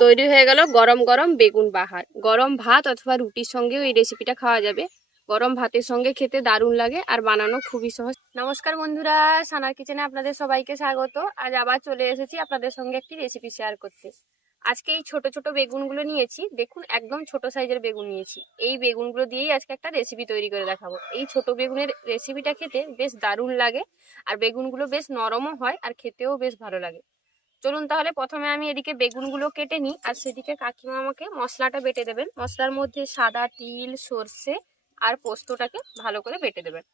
তৈরি হয়ে গেল গরম গরম বেগুন বাহার। গরম ভাত অথবা রুটির সঙ্গেও এই রেসিপিটা খাওয়া যাবে। গরম ভাতের সঙ্গে খেতে দারুণ লাগে আর বানানো খুবই সহজ। নমস্কার বন্ধুরা সানার কিচেনে আপনাদের সবাইকে স্বাগত। আজ আবার চলে এসেছি আপনাদের সঙ্গে একটি রেসিপি শেয়ার করতে। আজকে এই ছোট ছোট বেগুনগুলো নিয়েছি। দেখুন, একদম ছোট সাইজের বেগুন নিয়েছি। এই বেগুনগুলো দিয়েই আজকে একটা রেসিপি তৈরি করে দেখাবো। এই ছোট বেগুনের রেসিপিটা খেতে বেশ দারুণ লাগে আর বেগুনগুলো বেশ নরমও হয় আর খেতেও বেশ ভালো লাগে। চলুন তাহলে প্রথমে আমি এদিকে বেগুনগুলো কেটে নিই, আর সেদিকে কাকিমা আমাকে মশলাটা বেটে দেবেন। মশলার মধ্যে সাদা তিল, সর্ষে আর পোস্তটাকে ভালো করে বেটে দেবেন।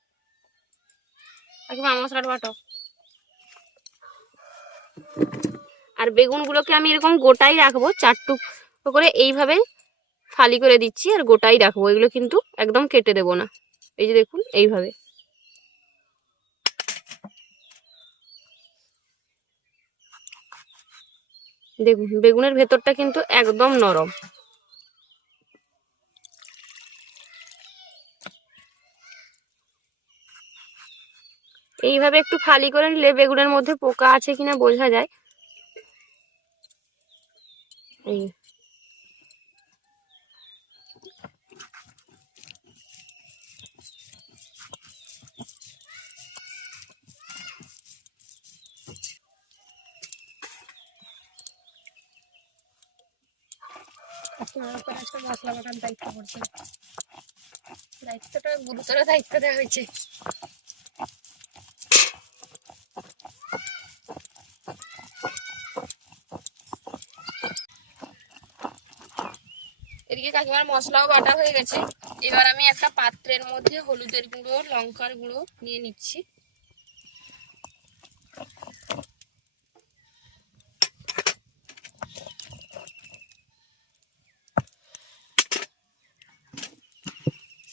কাকিমা মশলাটা বাটো আর বেগুনগুলোকে আমি এরকম গোটাই রাখব চারটুক করে এইভাবে ফালি করে দিচ্ছি, আর গোটাই রাখব। এগুলো কিন্তু একদম কেটে দেবো না। এই যে দেখুন, এইভাবে। দেখুন, বেগুনের ভেতরটা কিন্তু একদম নরম। এইভাবে একটু খালি করে নিলে বেগুনের মধ্যে পোকা আছে কিনা বোঝা যায়। এই দায়িত্ব দায়িত্বটা গুরুতর দায়িত্ব দেওয়া হয়েছে এদিকে কাকিমার মশলাও বাটা হয়ে গেছে। এবার আমি একটা পাত্রের মধ্যে হলুদের গুঁড়ো, লঙ্কার গুঁড়ো নিয়ে নিচ্ছি।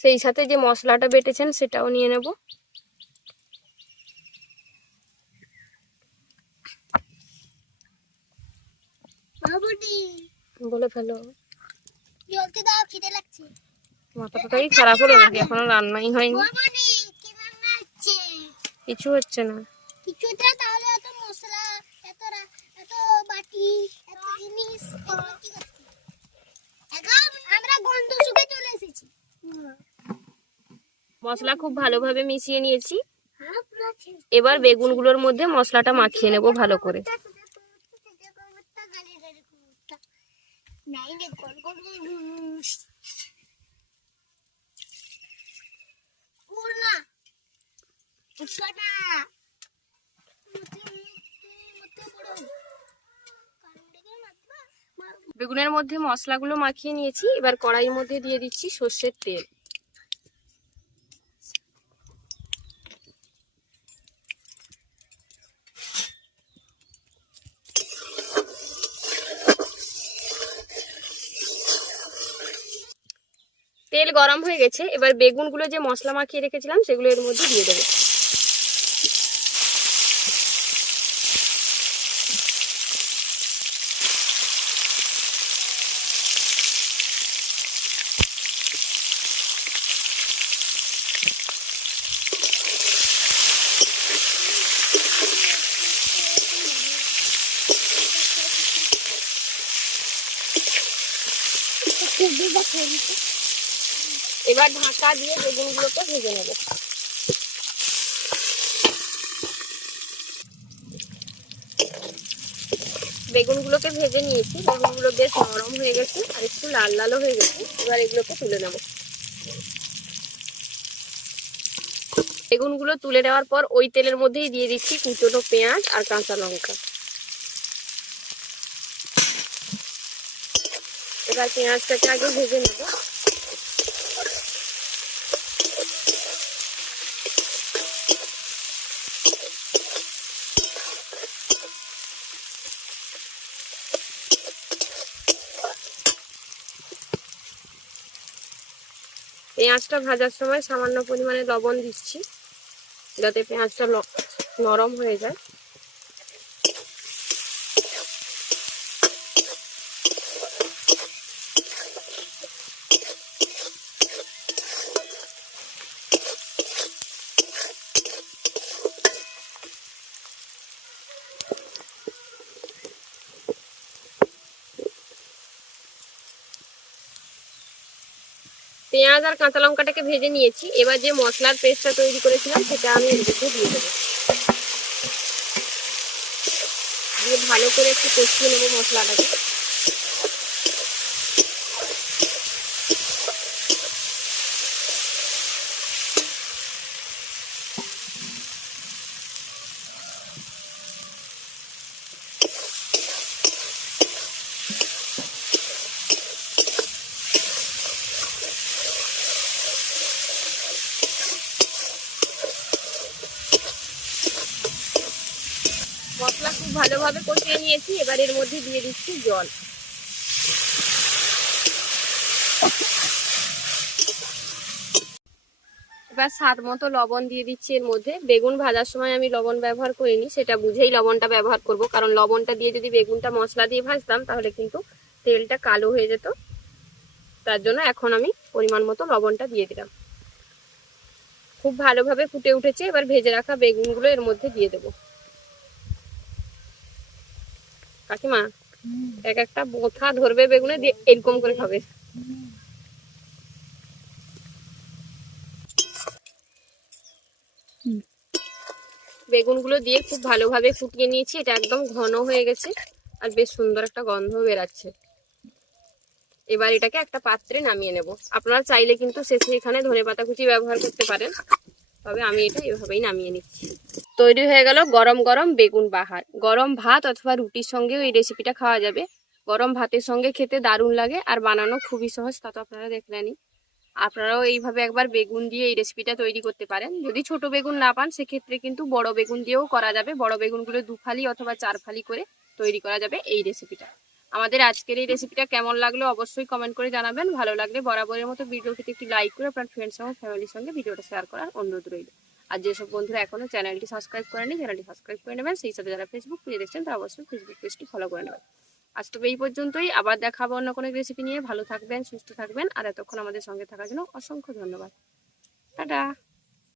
সেই সাথে যে মশলাটা বেটেছেন সেটাও নিয়ে নেব। বলে ফেলো। জলদি দাও খিদে লাগছে। মাথাটাই খারাপ হলো নাকি? এখনও রান্নাই হয়নি। কিছু হচ্ছে না। কিছুটা তাহলে এত মশলা এত এত বাটি এত জিনিস এগুলো কি করতে এখন আমরা গন্ধ শুকে চলে এসেছি মশলা খুব ভালোভাবে মিশিয়ে নিয়েছি। হ্যাঁ, ছেড়ে। এবার বেগুনগুলোর মধ্যে মশলাটা মাখিয়ে নেব ভালো করে। বেগুনের মধ্যে মশলাগুলো মাখিয়ে নিয়েছি এবার কড়াইয়ের মধ্যে দিয়ে দিচ্ছি সর্ষের তেল। তেল গরম হয়ে গেছে, এবার বেগুনগুলো যে মশলা মাখিয়ে রেখেছিলাম সেগুলো এর মধ্যে দিয়ে দেবো দেখা দিচ্ছে। এবার ঢাকা দিয়ে বেগুনগুলোকে ভেজে নেব। বেগুনগুলোকে ভেজে নিয়েছি। বেগুনগুলো বেশ নরম হয়ে গেছে আর একটু লাল লালও হয়ে গেছে। এবার এগুলোকে তুলে নেব। বেগুনগুলো তুলে নেওয়ার পর ওই তেলের মধ্যেই দিয়ে দিচ্ছি কুচনো পেঁয়াজ আর কাঁচা লঙ্কা। এবার পেঁয়াজটাকে আগে ভেজে নেব। পেঁয়াজটা ভাজার সময় সামান্য পরিমাণে লবণ দিচ্ছি যাতে পেঁয়াজটা নরম হয়ে যায়। পেঁয়াজ আর কাঁচা লঙ্কাটাকে ভেজে নিয়েছি। এবার যে মশলার পেস্টটা তৈরি করেছিলাম, সেটা আমি এর দিয়ে দেবো। দিয়ে ভালো করে একটু কষিয়ে নেব মশলাটাকে মশলা খুব ভালোভাবে কষিয়ে নিয়েছি, এবার এর মধ্যে দিয়ে দিচ্ছি জল। এবার স্বাদ মতো লবণ দিয়ে দিচ্ছি এর মধ্যে। বেগুন ভাজার সময় আমি লবণ ব্যবহার করিনি, সেটা বুঝেই লবণটা ব্যবহার করব, কারণ লবণটা দিয়ে যদি বেগুনটা মশলা দিয়ে ভাজতাম, তাহলে কিন্তু তেলটা কালো হয়ে যেত। তার জন্য এখন আমি পরিমাণ মতো লবণটা দিয়ে দিলাম। খুব ভালোভাবে ফুটে উঠেছে, এবার ভেজে রাখা বেগুনগুলো এর মধ্যে দিয়ে দেবো। কাকিমা এক একটা বোথা ধরবে বেগুনে দিয়ে এরকম করে খাবে। বেগুনগুলো দিয়ে খুব ভালোভাবে ফুটিয়ে নিয়েছি এটা একদম ঘন হয়ে গেছে আর বেশ সুন্দর একটা গন্ধ বেরাচ্ছে। এবার এটাকে একটা পাত্রে নামিয়ে নেব। আপনারা চাইলে কিন্তু শেষে এখানে ধনে পাতা কুচি ব্যবহার করতে পারেন। তবে আমি এটা এভাবেই নামিয়ে নিচ্ছি। তৈরি হয়ে গেল গরম গরম বেগুন বাহার। গরম ভাত অথবা রুটির সঙ্গেও এই রেসিপিটা খাওয়া যাবে। গরম ভাতের সঙ্গে খেতে দারুণ লাগে আর বানানো খুবই সহজ, তা তো আপনারা দেখলেনই। আপনারাও এইভাবে একবার বেগুন দিয়ে এই রেসিপিটা তৈরি করতে পারেন। যদি ছোট বেগুন না পান, সেক্ষেত্রে কিন্তু বড় বেগুন দিয়েও করা যাবে। বড় বেগুনগুলো দু ফালি অথবা চার ফালি করে তৈরি করা যাবে এই রেসিপিটা আমাদের আজকের এই রেসিপিটা কেমন লাগল অবশ্যই কমেন্ট করে জানাবেন। ভালো লাগলে বরাবরের মতো ভিডিওটিতে একটি লাইক করে আপনার ফ্রেন্ডস এবং ফ্যামিলির সঙ্গে ভিডিওটা শেয়ার করার অনুরোধ রইল। আর যেসব বন্ধুরা এখনও চ্যানেলটি সাবস্ক্রাইব করেনি চ্যানেলটি সাবস্ক্রাইব করে নেবেন। সেই সাথে যারা ফেসবুক পেজে দেখছেন, তারা অবশ্যই ফেসবুক পেজটি ফলো করে নেবেন। আজ তবে এই পর্যন্তই। আবার দেখাবো অন্য কোনো রেসিপি নিয়ে। ভালো থাকবেন, সুস্থ থাকবেন। আর এতক্ষণ আমাদের সঙ্গে থাকার জন্য অসংখ্য ধন্যবাদ। টাটা!